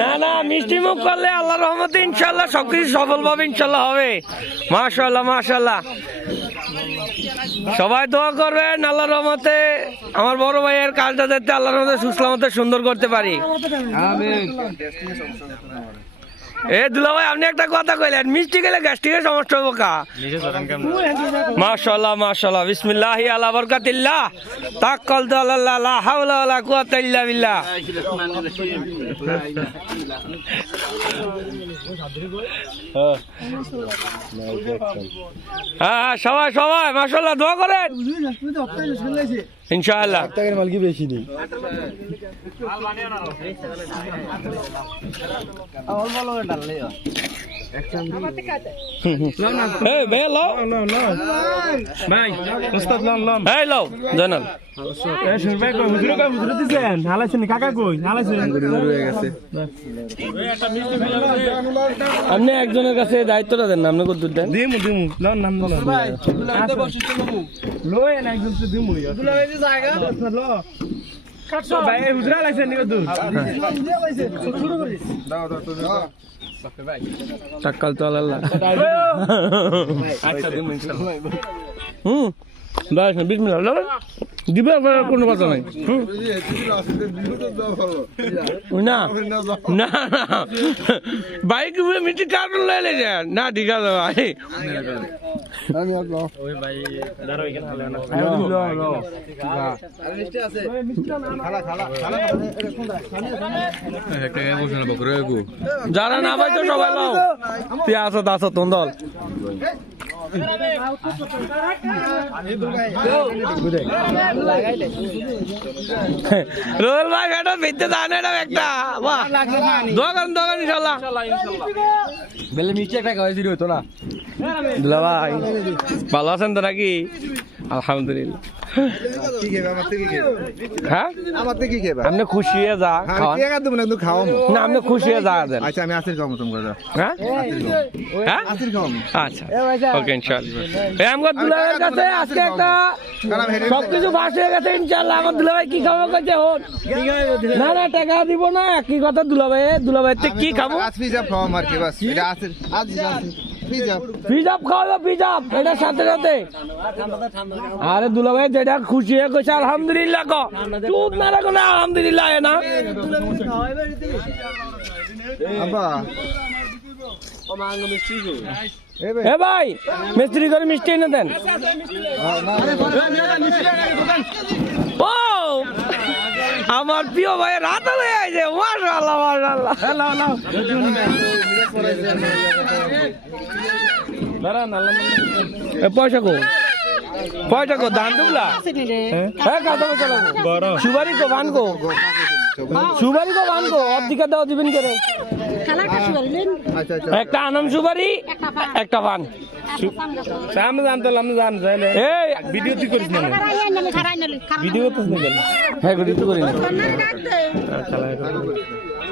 না না, মিষ্টি মুখ করলে আল্লাহ রহমতে ইনশাল্লাহ সবকিছু সফল ভাবে ইনশাল্লাহ হবে। মাশাল্লাহ মাশাল্লাহ সবাই দোয়া করবেন আল্লাহ রহমতে আমার বড় ভাইয়ের কাজটা যাতে আল্লাহ রহমতে সুসলামতে সুন্দর করতে পারি। এ দুলা ভাই আপনি একটা কথা কইলেন মিষ্টি গেলে গ্যাস্ট্রিকের সমস্যা হব কা? মাশাল্লাহ মাশাল্লাহ বিসমিল্লাহ আলা বরকাতিল্লাহ। তাক্কাল তু আল্লাহ লা হাওলা ওয়ালা কুওয়াতা ইল্লা বিল্লাহ। হ্যাঁ, সবাই সবাই মাশাল্লাহ দোয়া করেন। ইনশাআল্লাহ। টাকার মাল কি বেশি নেই। আপনি একজনের কাছে দায়িত্বটা দেন আপনি কত দেন। দিমু দিমু। লন নাম লন ভাই লয় না একদম তো দিমু দুলা ভাই জায়গা কাটছো ভাই হুজুর হালাইছেন নি টাক্কাল তো আল্লাহ আচ্ছা দিমু ইনশাআল্লাহ হুম দাঁড়াস না বিশ মিনিট হলো দিবে আপনার কোনো কথা নাই। না না না। বাইক মিটি কার্টুন লাইলে যান না ঠিক আছে ভাই। যারা না পাই তো সবাই লাও। আসো আসো তন্দল রোল ভাই এটা ভিতরে দান এটা একটা। বাহ। দোকান দোকান বেলে মিষ্টি একটা খাওয়াইছি হতো না। দুলা ভাই ভালো আছেন তো নাকি? আলহামদুলিল্লাহ। কি হ্যাঁ হয়ে? হয়ে? আচ্ছা। সবকিছু ফাঁস হয়ে গেছে, ইনশাআল্লাহ। আমার দুলাভাই কি খাব হন। না না, টাকা দিব না। কি কথা, দুলাভাই দুলাভাই তে কি খাব? আর কি, বাস। পিজাব খাওয়াবো পিজাব এটার সাথে সাথে। আরে দুলাভাই যেটা খুশি হয়ে গেছে আলহামদুলিল্লাহ ক। চুপ না রাখো না আলহামদুলিল্লাহ এ না। আব্বা। এই ভাই এ ভাই মিস্ত্রি করে মিষ্টি এনে দেন। আমার প্রিয় ভাই রাত হয়ে আছে মাশাআল্লাহ। মাশাআল্লাহ লাও লাও দাঁড়া না এ পয়সা কো? পয়সা কো দান দুবলা হ্যাঁ। কাদা কো চলো বড়। সুবারি কো বান কো? সুবারি কো বান কো? অর্ধিকা দাও দিবেন করে আচ্ছা আচ্ছা একটা আনাম সুবারি একটা পান। সামনে জানতো আমি জান যাইলে এই ভিডিও তুই করিস না। ভিডিও তো হ্যাঁ করি। না